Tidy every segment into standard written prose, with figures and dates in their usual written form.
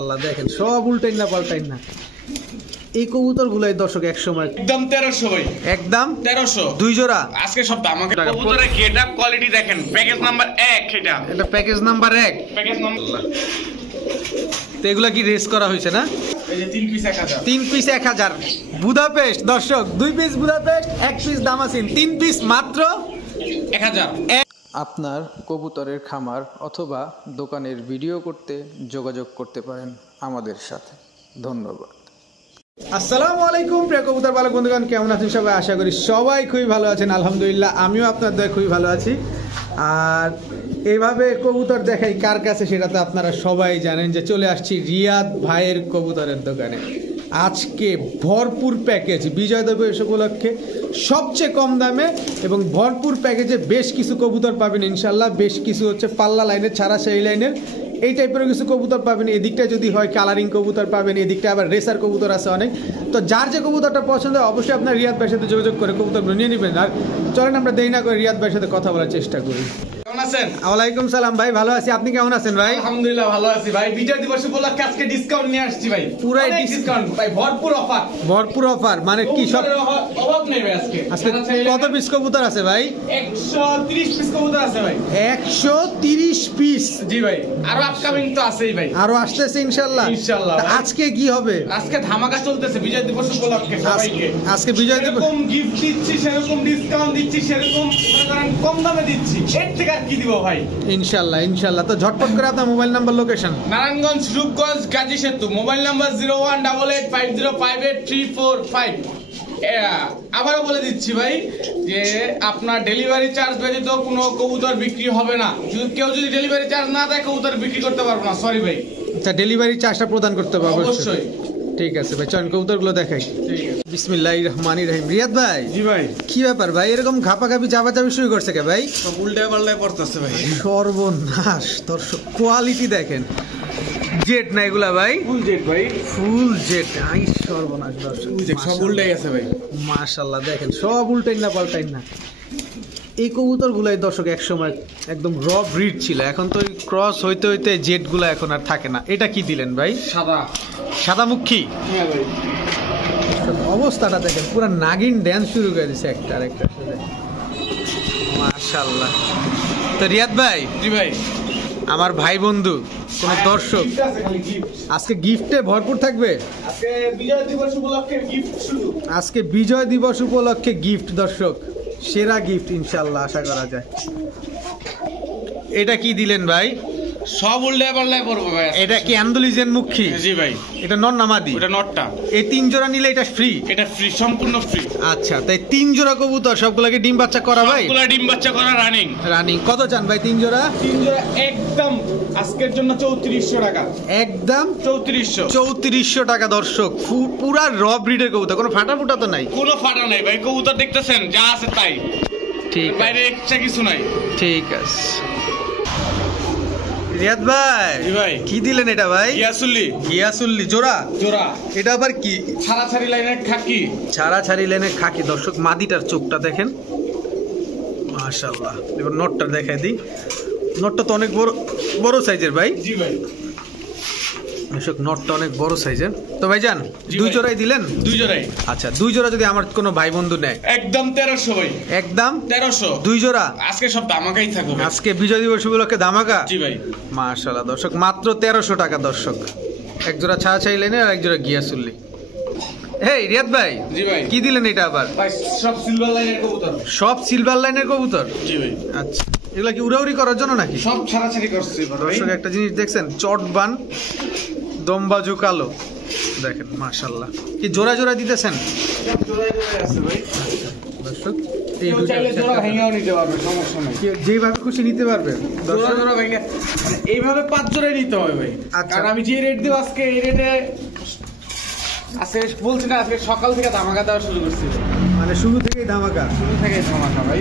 আল্লাহ দেখেন সব উল্টাইন না পাল্টাইন না। এই কবুতর গুলাই দর্শক এক সময় একদম 1300 ভাই, একদম 1300 দুই জোড়া। আজকে সব দাম আমাকে কবুতরের গেটআপ কোয়ালিটি দেখেন, প্যাকেজ নাম্বার 1 এটা প্যাকেজ নাম্বার 1। প্যাকেজ নাম্বার তো এগুলা কি রেস করা হয়েছে না? এই যে 3 পিস 1000, 3 পিস 1000 বুদাপেস্ট দর্শক, 2 পিস বুদাপেস্ট, 1 পিস দামাসিন, 3 পিস মাত্র 1000। আপনার কবুতরের খামার অথবা দোকানের ভিডিও করতে যোগাযোগ করতে পারেন আমাদের সাথে। ধন্যবাদ। আসসালামু আলাইকুম প্রিয় কবুতর পালক বন্ধুগণ, কেমন আছেন সবাই? আশা করি সবাই খুবই ভালো আছেন। আলহামদুলিল্লাহ আমিও আপনার দয়া খুবই ভালো আছি। আর এইভাবে কবুতর দেখাই কার কাছে সেটা তো আপনারা সবাই জানেন যে চলে আসছি রিয়াদ ভাইয়ের কবুতরের দোকানে। আজকে ভরপুর প্যাকেজ, বিজয় দিবস উপলক্ষে সবচেয়ে কম দামে এবং ভরপুর প্যাকেজে বেশ কিছু কবুতর পাবেন ইনশাল্লাহ। বেশ কিছু হচ্ছে পাল্লা লাইনের, ছাড়া সেই লাইনের, এই টাইপের কিছু কবুতর পাবেন। এদিকটা যদি হয় কালারিং কবুতর পাবেন, এদিকটা আবার রেসার কবুতর আছে অনেক। তো যার যে কবুতরটা পছন্দ হয় অবশ্যই আপনার রিয়াদ ভাইয়ের সাথে যোগাযোগ করে কবুতরগুলো নিয়ে নেবেন। আর চলেন আমরা দেরি না করে রিয়াদ ভাইয়ের সাথে কথা বলার চেষ্টা করি। কেমন আছেন? ওয়ালাইকুম সালাম ভাই, ভালো আছি। আপনি কেমন আছেন ভাই? আলহামদুলিল্লাহ ভালো আছি ভাই। বিজয় দিবস উপলক্ষে আজকে ডিসকাউন্ট নিয়ে আসছি ভাই, পুরাই ডিসকাউন্ট ভাই, ভরপুর অফার। ভরপুর অফার মানে কি সব অভাব নেই ভাই। আজকে কত পিস কবুতর আছে ভাই? 130 পিস কবুতর আছে ভাই। 130 পিস? জি ভাই, আরো আপকামিং তো আছেই ভাই, আরো আসতেছে ইনশাআল্লাহ। ইনশাআল্লাহ। আজকে কি হবে? আজকে ধামাকা চলতেছে বিজয় দিবস উপলক্ষে সবাইকে। আজকে বিজয় দিবস, সেরকম গিফট দিচ্ছি, সেরকম ডিসকাউন্ট দিচ্ছি, সেরকম মনে করেন কম দামে দিচ্ছি। এর থেকে আর কি দিব ভাই? ইনশাআল্লাহ ইনশাআল্লাহ। তো ঝটপট করে আপনার mobile number, location. Narayanganj, Rupganj, Gazi সেতু। Mobile number 0188505835। আবারও বলে দিচ্ছি ভাই যে আপনার ডেলিভারি চার্জ ব্যতীত কোনো কবুতর বিক্রি হবে না। কেউ যদি ডেলিভারি চার্জ না দেয় কবুতর বিক্রি করতে পারবো না, সরি ভাই। আচ্ছা, ডেলিভারি চার্জটা প্রদান করতে হবে অবশ্যই। ঠিক আছে ভাই, চল কবুতরগুলো দেখাই। ঠিক আছে। বিসমিল্লাহির রহমানির রহিম। রিয়াদ ভাই, জি ভাই। কি ব্যাপার ভাই, এরকম ঘাপাঘাপি চাপাচাপি শুরু করছে কে ভাই? সব উল্টায় পাল্টায় পড়তেছে ভাই। সর্বনাশ দর্শক, কোয়ালিটি দেখেন। জেট না এগুলা ভাই? ফুল জেট ভাই, ফুল জেট। আই সর্বনাশ দর্শক, সব উল্টাই আছে ভাই। মাশাআল্লাহ দেখেন সব উল্টাইন না পাল্টাইন না। এই কবুতর গুলাই দর্শক এক সময় একদম র ব্রিড ছিল, এখন তো ক্রস হইতে হইতে জেট গুলা এখন আর থাকে না। এটা কি দিলেন ভাই? সাদা, সাদামুখী। হ্যাঁ ভাই। অবস্থাটা দেখেন, পুরো নাগিন ড্যান্স শুরু করে দিছে একটা আরেকটার সাথে। মাশাআল্লাহ। তো রিয়াদ ভাই, জি ভাই, আমার ভাই বন্ধু কোন দর্শক আজকে গিফটে ভরপুর থাকবে। আজকে বিজয় দিবস উপলক্ষে গিফট শুরু। আজকে বিজয় দিবস উপলক্ষে গিফট দর্শক, সেরা গিফট ইনশাআল্লাহ আশা করা যায়। এটা কি দিলেন ভাই? সব উল্টায় পাল্টায় পড়বো ভাই। এটা কি অ্যান্ডোলিজিয়ান মুখী? জি ভাই। এটা নর না মাদি? ওটা নটটা। এই 3 জোড়া নিলে এটা ফ্রি? এটা ফ্রি, সম্পূর্ণ ফ্রি। আচ্ছা, তাই 3 জোড়া কবুতর সবগুলোকে ডিম বাচ্চা করা ভাই? সবগুলা ডিম বাচ্চা করা রানিং। রানিং। কত চান ভাই 3 জোড়া? 3 জোড়া একদম আজকের জন্য 3400 টাকা। একদম 3400 টাকা দর্শক। পুরা র ব্রিডের কবুতর, কোনো ফাটা ফুটা তো নাই? কোনো ফাটা নাই ভাই, কবুতর দেখতেছেন যা আছে তাই। ঠিক, বাইরে এক্সট্রা কিছু নাই। ঠিক আছে। রিয়াদ ভাই, জি ভাই, কি দিলেন এটা ভাই? গিয়াসুল্লি জোড়া। জোড়া। এটা আবার কি? ছাড়াছাড়ি লাইনের খাকি। ছাড়াছাড়ি লেনে খাকি দর্শক। মাদিটার চোখটা দেখেন, মাশাআল্লাহ। এবার নটটা দেখাই দিই। নটটা তো অনেক বড় বড় সাইজের ভাই। জি ভাই। দর্শক নটটা অনেক বড় সাইজের। তো ভাইজান, জি 2 ভাই। জোড়াই দিলেন? 2 জোড়াই। আচ্ছা, 2 জোড়া যদি আমার কোনো ভাই বন্ধু নেয় একদম 1300 ভাই। একদম 1300 2 জোড়া। আজকে সব ধামাকাই থাকবে ভাই। আজকে বিজয় দিবস উপলক্ষে ধামাকা। জি ভাই। মাশাআল্লাহ দর্শক, মাত্র 1300 টাকা দর্শক। এক জোড়া ছাড়াছাড়ি লেনে আর এক জোড়া গিয়াসুল্লি। এই রিয়াদ ভাই, জি ভাই, কি দিলেন এটা আবার? ভাই সব সিলভার লাইনের কবুতর। সব সিলভার লাইনের কবুতর? জি ভাই। আচ্ছা, এগুলা কি উড়াউড়ি করার জন্য নাকি? সব ছাড়াছাড়ি করছি ভাই। দর্শক একটা জিনিস দেখছেন, চটবান দমবাজু কালো দেখেন, মাশাআল্লাহ। কি জোড়া জোড়া দিতেছেন? সব জোড়ায় জোড়ায় আছে ভাই। দর্শক এই কেউ চাইলে জোড়া ভেঙেও নিতে পারবে, সমস্যা নাই। যেভাবে খুশি নিতে পারবে জোড়া জোড়া ভেঙে মানে এইভাবে 5 জোড়াই নিতে হবে ভাই। আচ্ছা। কারণ আমি যে রেট দেব আজকে, এই রেটে আজকে বলছি না, আজকে সকাল থেকে ধামাকা দেওয়া শুরু করছি। মানে শুরু থেকেই ধামাকা? শুরু থেকেই ধামাকা ভাই।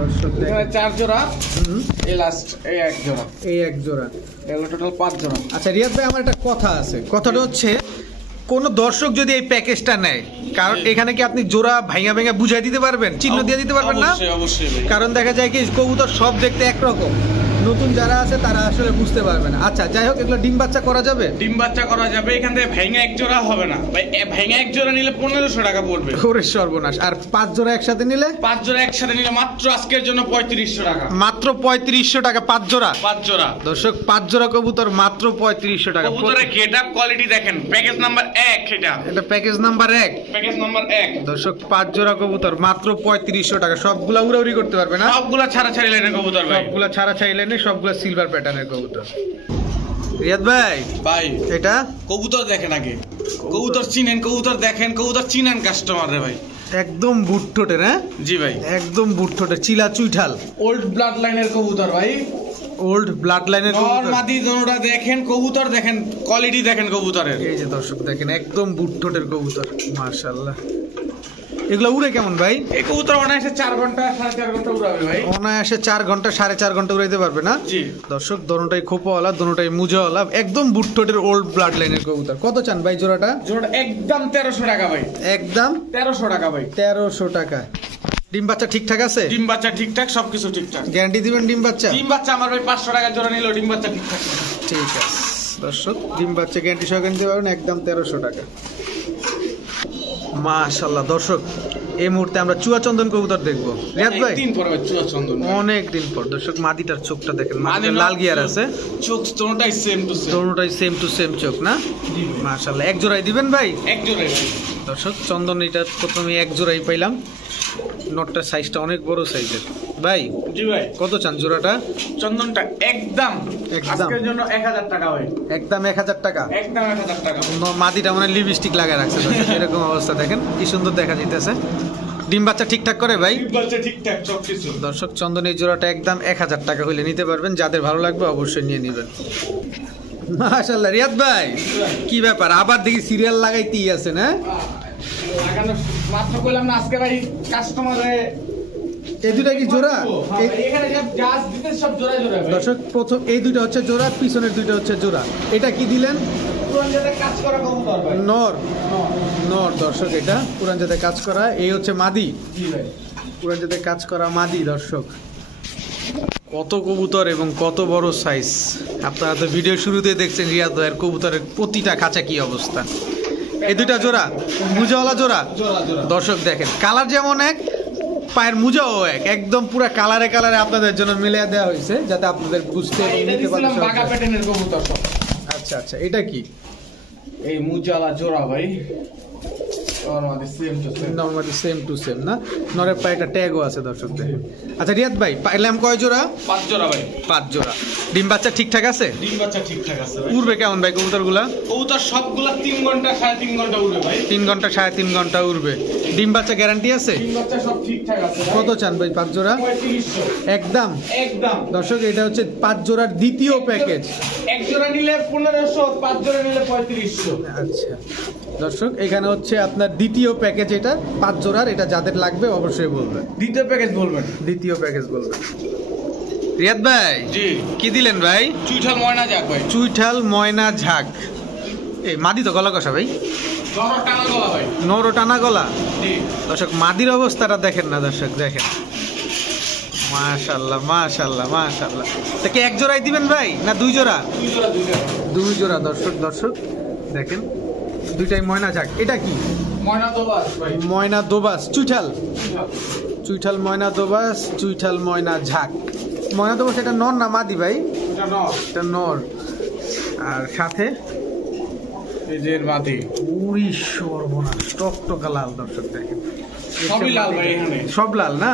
দর্শক এখানে 4 জোড়া, এই লাস্ট এই 1 জোড়া, এই 1 জোড়া, এগুলো টোটাল 5 জোড়া। আচ্ছা রিয়াদ ভাই, আমার একটা কথা আছে। কথাটা হচ্ছে, কোন দর্শক যদি এই প্যাকেজটা নেয়, কারণ এখানে কি আপনি জোড়া ভাঙা ভাঙা বুঝাই দিতে পারবেন, চিহ্ন দিয়ে দিতে পারবেন না? অবশ্যই অবশ্যই ভাই। কারণ দেখা যায় কি কবুতর সব দেখতে একরকম, নতুন যারা আছে তারা আসলে বুঝতে পারবে না। আচ্ছা যাই হোক, এগুলো ডিম বাচ্চা করা যাবে? ডিম বাচ্চা করা যাবে, এখান থেকে ভেঙে এক জোড়া হবে না ভাই, ভেঙে এক জোড়া নিলে 1500 টাকা পড়বে। ওরে সর্বনাশ! আর 5 জোড়া একসাথে নিলে? 5 জোড়া একসাথে নিলে মাত্র আজকের জন্য 3500 টাকা। মাত্র 3500 টাকা 5 জোড়া? 5 জোড়া দর্শক 5 জোড়া কবুতর মাত্র 3500 টাকা। কবুতরের গেটআপ কোয়ালিটি দেখেন, প্যাকেজ নাম্বার 1 এটা প্যাকেজ নাম্বার 1। প্যাকেজ নাম্বার 1 দর্শক 5 জোড়া কবুতর মাত্র 3500 টাকা। সবগুলা উড়াউড়ি করতে পারবে না? সবগুলা ছাড়া লাইনের কবুতর ভাই, সবগুলা ছাড়া চাইলেনে, সবগুলা সিলভার প্যাটার্নের কবুতর। রিয়াদ ভাই ভাই এটা কবুতর দেখেন আগে, কবুতর চিনেন, কবুতর দেখেন, কবুতর চিনেন কাস্টমার রে ভাই। একদম বুটঠোটের, হ্যাঁ জি ভাই, একদম বুটঠোটের, চিলা চুইঠাল, ওল্ড ব্লাড লাইনের কবুতর ভাই, ওল্ড ব্লাড লাইনের নর কবুতর। মাদি দোনোটা দেখেন, কবুতর দেখেন, কোয়ালিটি দেখেন কবুতরের। এই যে দর্শক দেখেন, একদম বুটঠোটের কবুতর, মাশাআল্লাহ। এগুলা উড়ে কেমন ভাই? এই কবুতর অনায়াসে 4 ঘন্টা 4.5 ঘন্টা উড়াবে ভাই। অনায়াসে 4 ঘন্টা 4.5 ঘন্টা উড়াইতে পারবে না? জি দর্শক দোনোটাই খোপাওয়ালা, দোনোটাই মুজাওয়ালা, একদম বুটঠোটের ওল্ড ব্লাড লাইনের কবুতর। কত চান ভাই জোড়াটা? জোড়া একদম 1300 টাকা ভাই, একদম 1300 টাকা ভাই। 1300 টাকা। ডিম বাচ্চা ঠিকঠাক আছে? ডিম বাচ্চা ঠিকঠাক, সবকিছু ঠিকঠাক। গ্যারান্টি দিবেন ডিম বাচ্চা? ডিম বাচ্চা আমার ভাই 500 টাকা জোড়া নিলো, ডিম বাচ্চা ঠিকঠাক। ঠিক আছে দর্শক, ডিম বাচ্চা গ্যারান্টি সহকারে নিতে পারবেন, একদম 1300 টাকা। মাশাআল্লাহ দর্শক, এই মুহূর্তে আমরা চুয়াচন্দন কবুতর দেখবো। রিয়াদ ভাই দিন পর চুয়া চন্দন, অনেক দিন পর। দর্শক মাদিটার চোখটা দেখেন, মাদিটার লাল গিয়ার আছে, চোখ তোটাই সেম টু সেম, দোনোটাই সেম টু সেম চোখ না? মাশাআল্লাহ। এক জোড়াই দিবেন ভাই? এক জোড়াই। দর্শক চন্দন এটা প্রথমে এক জোড়াই পাইলাম, নটটার সাইজটা অনেক বড় সাইজের। ভাই জি ভাই, কত চান জোড়াটা? চন্দনটা একদম আজকের জন্য 1000 টাকা ভাই, একদম 1000 টাকা। একদম 1000 টাকা। মাদিটা মানে লিপস্টিক লাগায় রাখছে দর্শক, এরকম অবস্থা দেখেন কি সুন্দর দেখা যাইতেছে। ডিম বাচ্চা ঠিকঠাক করে ভাই? ডিম বাচ্চা ঠিকঠাক সবকিছু। দর্শক চন্দন এই জোড়াটা একদম 1000 টাকা হইলে নিতে পারবেন, যাদের ভালো লাগবে অবশ্যই নিয়ে নেবেন। মাশাআল্লাহ। রিয়াদ ভাই কি ব্যাপার, আবার দেখি সিরিয়াল লাগাইতেই আছে না? মাত্র কইলাম না আজকে ভাই কাস্টমারে। এই দুটা কি জোড়া? এখানে সব জাজ দিতে সব জোড়া জোড়া ভাই। দর্শক প্রথম এই দুইটা হচ্ছে জোড়া, পিছনের দুইটা হচ্ছে জোড়া। এটা কি দিলেন? পুরান জাতে কাজ করা কবুতর ভাই, নর। নর দর্শক, এটা পুরান জাতে কাজ করা। এই হচ্ছে মাদি, জি ভাই, পুরান জাতে কাজ করা মাদি। দর্শক কত কবুতর এবং কত বড় সাইজ, আপনারা তো ভিডিও শুরুতে দেখছেন রিয়াদ ভাইয়ের কবুতরের প্রতিটা খাঁচা কি অবস্থা। এই দুইটা জোড়া, মুজাওয়ালা জোড়া। জোড়া জোড়া। দর্শক দেখেন কালার যেমন এক, পায়ের মুজাও এক, একদম পুরো কালারে কালারে আপনাদের জন্য মিলিয়ে দেওয়া হয়েছে, যাতে আপনাদের বুঝতে এবং এটা নিতে পারেন। দিছিলাম বাগা প্যাটার্নের কবুতর সব। আচ্ছা আচ্ছা, এটা কি? এই মুজালা জোড়া ভাই, normally same to same. Normally same to same না? নরের পায়ে একটা ট্যাগও আছে দর্শক দেখেন। আচ্ছা রিয়াদ ভাই পাইলাম কয় জোড়া? 5 জোড়া ভাই। 5 জোড়া। ডিম বাচ্চা ঠিকঠাক আছে? ডিম বাচ্চা ঠিকঠাক আছে ভাই। উড়বে কেমন ভাই কবুতরগুলা? কবুতর সবগুলা 3 ঘন্টা 3.5 ঘন্টা উড়বে ভাই। 3 ঘন্টা 3.5 ঘন্টা উড়বে। ডিম বাচ্চা গ্যারান্টি আছে? ডিম বাচ্চা সব ঠিকঠাক আছে ভাই। কত চান ভাই 5 জোড়া? 3500 একদম। একদম। দর্শক এটা হচ্ছে 5 জোড়ার দ্বিতীয় প্যাকেজ। এক জোড়া নিলে 1500, 5 জোড়া নিলে 3500। আচ্ছা দর্শক, এখানে হচ্ছে আপনার দ্বিতীয় প্যাকেজ, এটা 5 জোড়ার। এটা যাদের লাগবে অবশ্যই বলবেন। দ্বিতীয় প্যাকেজ বলবেন? দ্বিতীয় প্যাকেজ বলবেন। রিয়াদ ভাই জি। কি দিলেন ভাই? চুইঠাল ময়না যাক ভাই। চুইঠাল ময়না ঝাঁক। এই মাদি তো গলা কষা ভাই, জড়ো টানা গলা ভাই। নরও টানা গলা। জি। দর্শক মাদির অবস্থাটা দেখেন না দর্শক, দেখেন মাশাআল্লাহ মাশাআল্লাহ মাশাআল্লাহ। তা কি এক জোড়াই দিবেন ভাই না 2 জোড়া? 2 জোড়া 2 জোড়া। 2 জোড়া দর্শক। দর্শক দেখেন দুইটাই ময়না ঝাঁক। এটা কি? ময়না দোবাস ভাই। ময়না দোবাস চুইঠাল। চুইঠাল ময়না দোবাস, চুইঠাল ময়না ঝাঁক। ময়না দোবাস এটা নর না মাদি ভাই? এটা নর। এটা নর। আর সাথে এই যে মাটি। উড়ি সর্বনাশ, টকটকা লাল। দর্শক দেখেন সবই লাল ভাই এখানে। সব লাল না?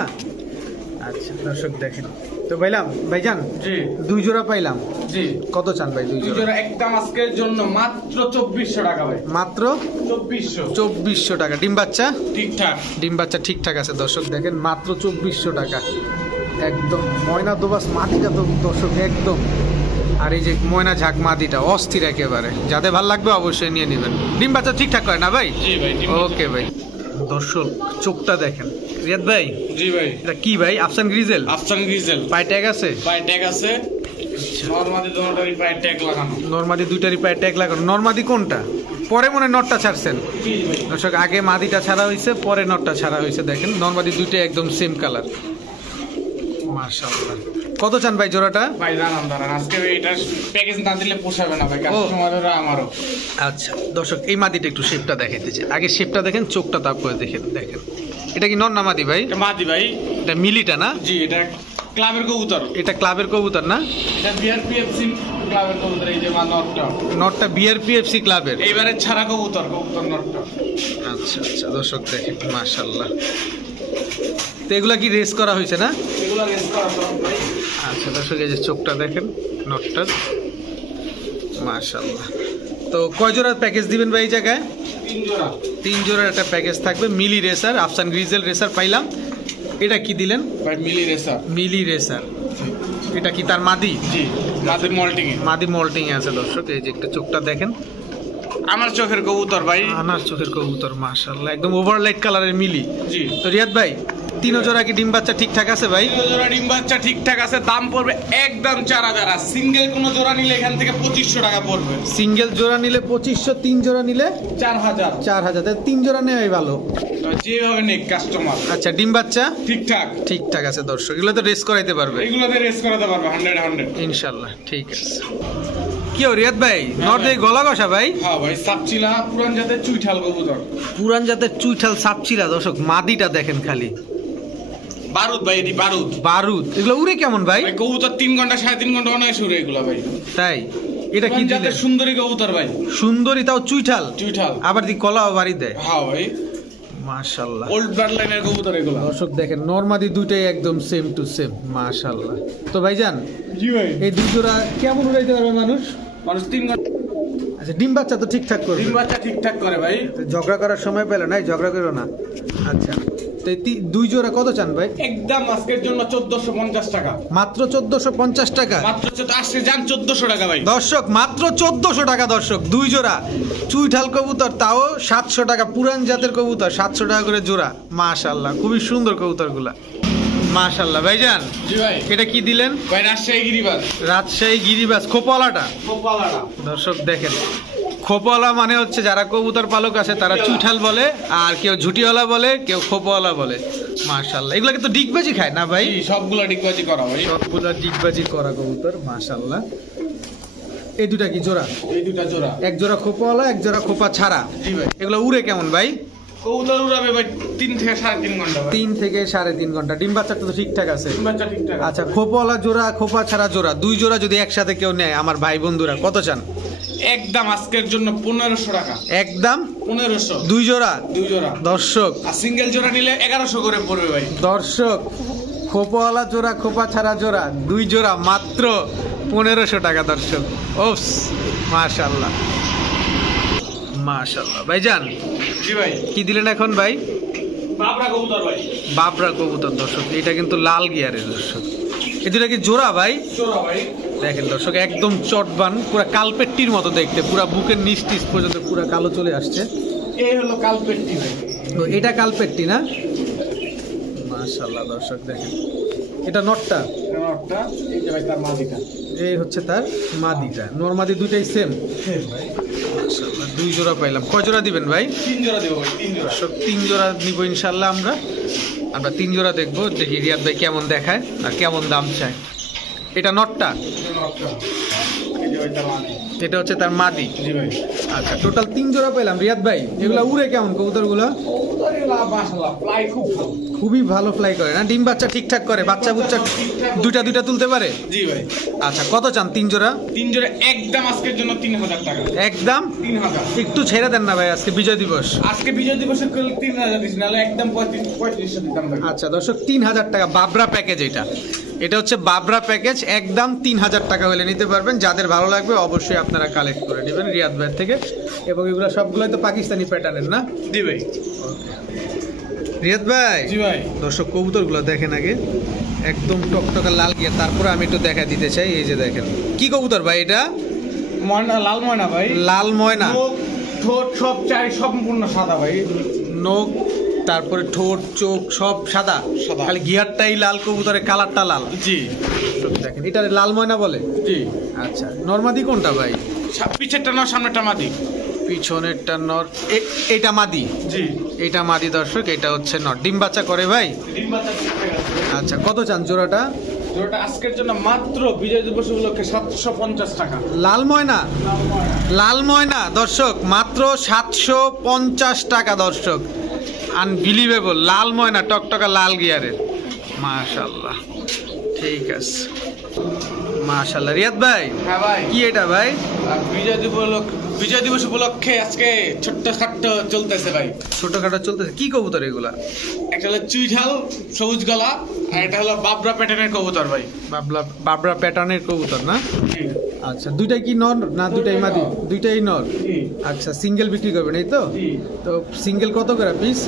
আচ্ছা দর্শক দেখেন তো পাইলাম ভাইজান। জি। 2 জোড়া পাইলাম। জি। কত চান ভাই 2 2 জোড়া? জোড়া একদম আজকের জন্য মাত্র 2400 টাকা ভাই। মাত্র 2400। 2400 টাকা। ডিম বাচ্চা? ঠিকঠাক। ডিম বাচ্চা ঠিকঠাক আছে দর্শক দেখেন, মাত্র 2400 টাকা। একদম ময়না দোবাস মাদিটা তো দর্শক একদম। আর এই যে ময়না ঝাঁক মাদিটা অস্থির একেবারে, যাদের ভালো লাগবে অবশ্যই নিয়ে নেবেন। ডিম বাচ্চা ঠিকঠাক করে না ভাই? জি ভাই। ওকে ভাই। দর্শক চোখটা দেখেন রিয়াদ ভাই। জি ভাই। এটা কি ভাই? আফসান গ্রিজেল? আফসান গ্রিজেল। পায়ে ট্যাগ আছে? পায়ে ট্যাগ আছে। নরমালি দোনোটারই পায়ে ট্যাগ লাগানো। নরমাদি দুইটারই পায়ে ট্যাগ লাগানো। নরমাদি কোনটা? পরে মনে নটটা ছাড়ছেন জি ভাই। দর্শক, আগে মাদিটা ছাড়া হয়েছে, পরে নটটা ছাড়া হয়েছে। দেখেন নরমাদি দুইটাই একদম সেম কালার। মাশাআল্লাহ। কত চান ভাই জোড়াটা? ভাই দাঁড়ান আজকে এটা প্যাকেজ না দিলে পোষাবে না ভাই, কাস্টমাররা আমারও। আচ্ছা দর্শক, এই মাদিটা একটু শেপটা দেখাইতেছে, আগে শেপটা দেখেন, চোখটা তারপরে দেখেন। এটা কি নর না মাদি ভাই? এটা মাদি ভাই। এটা মিলিটা না? জি, এটা ক্লাবের কবুতর। এটা ক্লাবের কবুতর না? এটা বিআরপিএফসি ক্লাবের কবুতর। এই যে নটটা, নটটা বিআরপিএফসি ক্লাবের এইবারে ছাড়া কবুতর নটটা। আচ্ছা আচ্ছা দর্শক দেখেন, মাশাআল্লাহ। তো এগুলা কি রেস করা হয়েছে না? এগুলো রেস করা সব ভাই। আচ্ছা দর্শক, এই যে চোখটা দেখেন নটটার, মাশাআল্লাহ। তো কয় জোড়ার প্যাকেজ দিবেন ভাই এই জায়গায়? 3 জোড়া। 3 জোড়ার একটা প্যাকেজ থাকবে। মিলি রেসার, আফসান গ্রিজেল রেসার পাইলাম। এটা কি দিলেন? ভাই মিলি রেসার। মিলি রেসার, এটা কি তার মাদি? জি, মাদির মল্টিং। মাদি মল্টিং আছে দর্শক, এই যে একটা চোখটা দেখেন, আমার চোখের কবুতর ভাই। আনার চোখের কবুতর, মাশাআল্লাহ, একদম ওভারলাইট কালারের মিলি। জি। তো রিয়াদ ভাই, 3 জোড়া কি ডিম বাচ্চা ঠিকঠাক আছে ভাই? 3 জোড়া ডিম বাচ্চা ঠিকঠাক আছে, দাম পড়বে একদম 4000। আর সিঙ্গেল কোন জোড়া নিলে এখান থেকে 2500 টাকা পড়বে। সিঙ্গেল জোড়া নিলে 2500, 3 জোড়া নিলে 4000। 4000, তাহলে 3 জোড়া নেওয়াই ভালো। তো যেভাবে নেক কাস্টমার। আচ্ছা, ডিম বাচ্চা ঠিকঠাক ঠিকঠাক আছে দর্শক, এগুলো তো রেস করাইতে পারবে এগুলোতে রেস করাতে পারবে 100 ইনশাআল্লাহ। ঠিক আছে। কি ও রিয়াদ ভাই, নর্দে গলা কষা ভাই? হ্যাঁ ভাই, সাপচিলা পুরান জাতের চুইঠাল কবুতর। পুরান জাতের চুইঠাল সাপচিলা দর্শক, মাদিটা দেখেন খালি বারুদ ভাই, এটি বারুদ। বারুদ। এগুলো উড়ে কেমন ভাই? ভাই কবুতর 3 ঘন্টা 3.5 ঘন্টা অনায়াসে উড়ে এগুলো ভাই। তাই? এটা কি পুরান জাতের সুন্দরী কবুতর ভাই। সুন্দরী, তাও চুইঠাল? চুইঠাল। আবার দি কলাও বাড়ি দেয়। হ্যাঁ ভাই, মাশাআল্লাহ। ওল্ড ব্লাড লাইনের কবুতর এগুলো। দর্শক দেখেন, নরমাদি দুইটাই একদম সেম টু সেম, মাশাআল্লাহ। তো ভাইজান, জি ভাই, এই দুই জোড়া কেমন উড়াইতে পারবে মানুষ? মানুষ 3 ঘন্টা। আচ্ছা, ডিম বাচ্চা তো ঠিকঠাক করবে? ডিম বাচ্চা ঠিকঠাক করে ভাই। ঝগড়া করার সময় পেলে নাই, ঝগড়া করো না। আচ্ছা, তো এই দুই জোড়া কত চান ভাই? একদম আজকের জন্য 1450 টাকা। মাত্র 1450 টাকা? মাত্র আসছে যান 1400 টাকা ভাই। দর্শক মাত্র 1400 টাকা দর্শক, দুই জোড়া চুইঠাল কবুতর, তাও 700 টাকা। পুরান জাতের কবুতর 700 টাকা করে জোড়া। মাশাআল্লাহ, খুবই সুন্দর কবুতরগুলা, মাশাআল্লাহ। ভাইজান, জি ভাই, এটা কি দিলেন? ভাই রাজশাহী গিরিবাজ। রাজশাহী গিরিবাজ, খোপালাটা কোপালাটা। দর্শক দেখেন, খোপাওয়ালা মানে হচ্ছে যারা কবুতর পালক আছে তারা চুইঠাল বলে, আর কেউ ঝুটিওয়ালা বলে, কেউ খোপাওয়ালা বলে। মাশাআল্লাহ, এগুলা কিন্তু ডিগবাজি খায় না ভাই? জি, সবগুলা ডিগবাজি করা ভাই। সবগুলা ডিগবাজি করা কবুতর, মাশাআল্লাহ। এই দুটা কি জোড়া? এই দুটা জোড়া। এক জোড়া খোপাওয়ালা, এক জোড়া খোপা ছাড়া। জি ভাই। এগুলো উড়ে কেমন ভাই? কবুতর উড়াবে ভাই 3 থেকে 3.5 ঘন্টা ভাই। 3 থেকে 3.5 ঘন্টা। ডিম বাচ্চাটা তো ঠিকঠাক আছে? ডিম বাচ্চা ঠিকঠাক। আচ্ছা, খোপাওয়ালা জোড়া, খোপা ছাড়া জোড়া, দুই জোড়া যদি একসাথে কেউ নেয় আমার ভাই বন্ধুরা, কত চান? একদম আজকের জন্য 1500 টাকা। একদম 1500। দুই জোড়া? দুই জোড়া। দর্শক, আর সিঙ্গেল জোড়া নিলে 1100 করে পড়বে ভাই। দর্শক, খোপাওয়ালা জোড়া, খোপা ছাড়া জোড়া, দুই জোড়া মাত্র 1500 টাকা দর্শক। ওফস, মাশাআল্লাহ মাশাআল্লাহ। ভাইজান, জি ভাই, কি দিলেন এখন ভাই? বাবরা কবুতর ভাই। বাবরা কবুতর দর্শক, এটা কিন্তু লাল গিয়ারের দর্শক। এই দুটা কি জোড়া ভাই? জোড়া ভাই। দেখেন দর্শক, একদম চটবান, পুরা কালপেট্টির মতো দেখতে, পুরা বুকের নিচ টিচ পর্যন্ত পুরা কালো চলে আসছে। এই হলো কালপেট্টি ভাই। তো এটা কালপেট্টি না? মাশাআল্লাহ দর্শক দেখেন, এটা নটটা, নটটা। এই যে ভাই তার মাদিটা। এই হচ্ছে তার মাদিটা। নরমাদি দুইটাই সেম। ভাই মাশাআল্লাহ, দুই জোড়া পাইলাম। কয় জোড়া দিবেন ভাই? 3 জোড়া দেব ভাই, 3 জোড়া। দর্শক 3 জোড়া নিব ইনশাআল্লাহ। আমরা 3 জোড়া দেখবো, দেখি রিয়াদ ভাই কেমন দেখায় আর কেমন দাম চায়। এটা নটটা, এই যে ভাই তার মাদি। এটা হচ্ছে তার মাদি। জি ভাই। আচ্ছা, টোটাল 3 জোড়া পেলাম। রিয়াদ ভাই, এগুলা উড়ে কেমন কবুতরগুলো? কবুতরের মাশাআল্লাহ ফ্লাই খুব ভালো। খুবই ভালো ফ্লাই করে না? ডিম বাচ্চা ঠিকঠাক করে? বাচ্চা বুচ্চা দুইটা দুইটা তুলতে পারে? জি ভাই। আচ্ছা, কত চান 3 জোড়া? 3 জোড়া একদম আজকের জন্য 3000 টাকা। একদম 3000। একটু ছেড়ে দেন না ভাই, আজকে বিজয় দিবস। আজকে বিজয় দিবসের 3000 দিছি, নাহলে একদম 3500 দিতাম ভাই। আচ্ছা দর্শক, 3000 টাকা বাবরা প্যাকেজ। এটা হচ্ছে বাবরা প্যাকেজ, একদম 3000 টাকা হলে নিতে পারবেন। যাদের ভালো লাগবে অবশ্যই আপনারা কালেক্ট করে নেবেন রিয়াদ ভাই থেকে। এবং এগুলো সবগুলোই তো পাকিস্তানি প্যাটার্নের না? জি ভাই। রিয়াদ ভাই, জি ভাই। দর্শক কবুতরগুলো দেখেন আগে, একদম টকটকা লাল গিয়ে, তারপরে আমি একটু দেখা দিতে চাই। এই যে দেখেন, কি কবুতর ভাই এটা? ময়না, লাল ময়না ভাই। লাল ময়না। চোখ, ঠোঁট সব চাই সম্পূর্ণ সাদা ভাই। নখ, তারপরে ঠোঁট, চোখ সব সাদা, সাদা। খালি গিয়ারটাই লাল, কবুতরের কালারটা লাল। জি। দেখেন, এটা লাল ময়না বলে? জি। আচ্ছা, নরমাদি কোনটা ভাই? পিছেরটা না সামনেরটা মাদি? পিছনেরটা নর, এইটা মাদি। জি। এইটা মাদি দর্শক, এটা হচ্ছে নর। ডিম বাচ্চা করে ভাই? ডিম বাচ্চা ঠিকঠাক আছে। আচ্ছা, কত চান জোড়াটা? জোড়াটা আজকের জন্য মাত্র বিজয় দিবস উপলক্ষে 750 টাকা। লাল ময়না, লাল ময়না দর্শক মাত্র 750 টাকা দর্শক। আনবিলিভেবল, লাল ময়না টকটকা লাল গিয়ারের, মাশাআল্লাহ। ঠিক আছে, মাশাআল্লাহ। রিয়াদ ভাই, হ্যাঁ ভাই, কি এটা ভাই? বিজয় দিবস উপলক্ষে আজকে ছোট্ট খাট্ট চলতেছে ভাই, ছোটখাটো চলতেছে। কি কবুতর এগুলা? একটা হলো চুইঠাল সবুজ গলা, আর এটা হলো বাবরা প্যাটার্নের কবুতর ভাই। বাবরা প্যাটার্নের কবুতর না? আচ্ছা, দুইটাই কি নর না দুইটাই মাদি? দুইটাই নর। আচ্ছা, সিঙ্গেল বিক্রি করবেন এই তো? তো সিঙ্গেল কত করে পিস?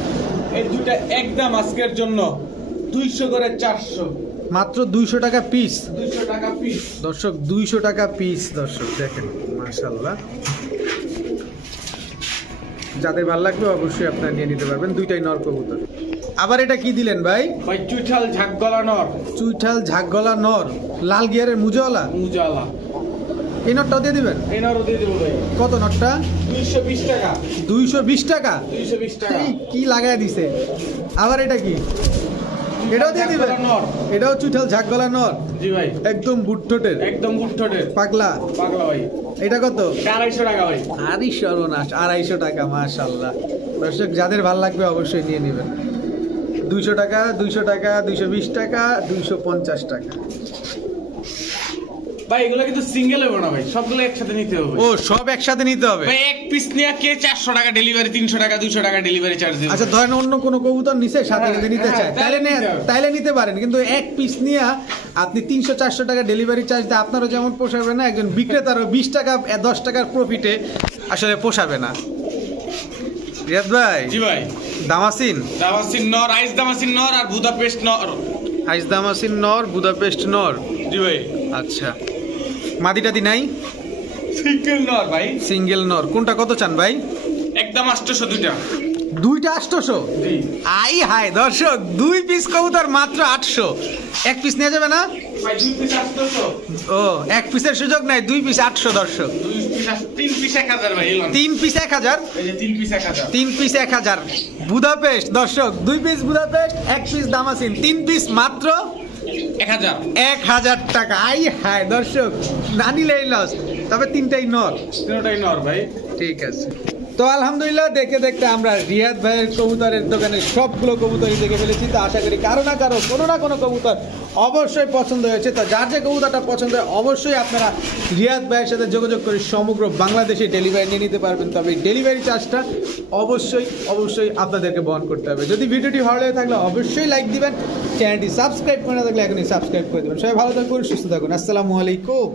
এই দুইটা একদম আজকের জন্য 200 করে 400, মাত্র 200 টাকা পিস 200 টাকা পিস দর্শক, 200 টাকা পিস দর্শক। দেখেন মাশাআল্লাহ, যাদের ভালো লাগবে অবশ্যই আপনারা নিয়ে নিতে পারবেন। দুইটাই নর কবুতর। আবার এটা কি দিলেন ভাই? ভাই চুইঠাল ঝাক গলা নর, চুইঠাল ঝাকগলা নর, লাল গিয়ারের মুজাওয়ালা। মুজালা, এই নটটাও দিয়ে দিবেন? এই নরও দিয়ে দেবো ভাই। কত নটটা? 220 টাকা। 220 টাকা? 220 টাকা। কি লাগায় দিছে? আবার এটা কি? এটাও দিয়ে দিবেন? নর, এটাও চুইঠাল ঝাকগলা নর, জি ভাই, একদম বুটঠোটের, একদম বুটঠোটের পাগলা। পাগলা ভাই। এটা কত? 250 টাকা ভাই। আরে সর্বনাশ, 250 টাকা, মাশাআল্লাহ। দর্শক যাদের ভালো লাগবে অবশ্যই নিয়ে নেবেন। 200 টাকা, 200 টাকা, 220 টাকা, 250 টাকা। ভাই এগুলো কিন্তু সিঙ্গেল হবে না ভাই, সবগুলো একসাথে নিতে হবে। ও, সব একসাথে নিতে হবে? ভাই এক পিস নিয়ে কে 400 টাকা ডেলিভারি, 300 টাকা, 200 টাকা ডেলিভারি চার্জ দিবে। আচ্ছা, ধরেন অন্য কোনো কবুতর নিছে, সাথে হ্যাঁ, যদি নিতে হ্যাঁ, চায় তাহলে নিতে হবে। তাইলে নিতে পারেন, কিন্তু এক পিস নিয়ে আপনি 300-400 টাকা ডেলিভারি চার্জ দিয়ে আপনারও যেমন পোষাবে না, একজন বিক্রেতারও 20 টাকা 10 টাকার প্রফিটে আসলে পোষাবে না। রিয়াদ ভাই, জি ভাই, দামাসিন, দামাসিন নর, আইস দামাসিন নর আর বুদাপেস্ট নর। আইস দামাসিন নর, বুদাপেস্ট নর। জি ভাই। আচ্ছা, মাদিটাদি নাই? সিঙ্গেল নর ভাই, সিঙ্গেল নর। কোনটা কত চান ভাই? একদম 800 দুইটা। দুইটা 800? জি আই হাই দর্শক, 2 পিস কবুতর মাত্র 800। এক পিস নেওয়া যাবে না? ভাই 2 পিস 800। ও, এক পিসের সুযোগ নাই, 2 পিস 800 দর্শক। 3 পিস 1000 ভাই। 3 পিস 1000? এই যে 3 পিস 1000। 3 পিস 1000 বুদাপেস্ট দর্শক। 2 পিস বুদাপেস্ট, 1 পিস দামাসিন, 3 পিস মাত্র 1000। 1000 টাকা। আই হাই দর্শক, না নিলেই লস। তবে তিনটাই নর, তিনটাই নর ভাই। ঠিক আছে। তো আলহামদুলিল্লাহ, দেখতে দেখতে আমরা রিয়াদ ভাইয়ের কবুতরের দোকানে সবগুলো কবুতরই দেখে ফেলেছি। তো আশা করি কারো না কারো কোনো না কোনো কবুতর অবশ্যই পছন্দ হয়েছে। তো যার যে কবুতরটা পছন্দ হয় অবশ্যই আপনারা রিয়াদ ভাইয়ের সাথে যোগাযোগ করে সমগ্র বাংলাদেশে ডেলিভারি নিয়ে নিতে পারবেন। তবে ডেলিভারি চার্জটা অবশ্যই আপনাদেরকে বহন করতে হবে। যদি ভিডিওটি ভালো লেগে থাকলে অবশ্যই লাইক দিবেন, চ্যানেলটি সাবস্ক্রাইব করে না থাকলে এখনই সাবস্ক্রাইব করে দেবেন। সবাই ভালো থাকুন, সুস্থ থাকুন। আসসালামু আলাইকুম।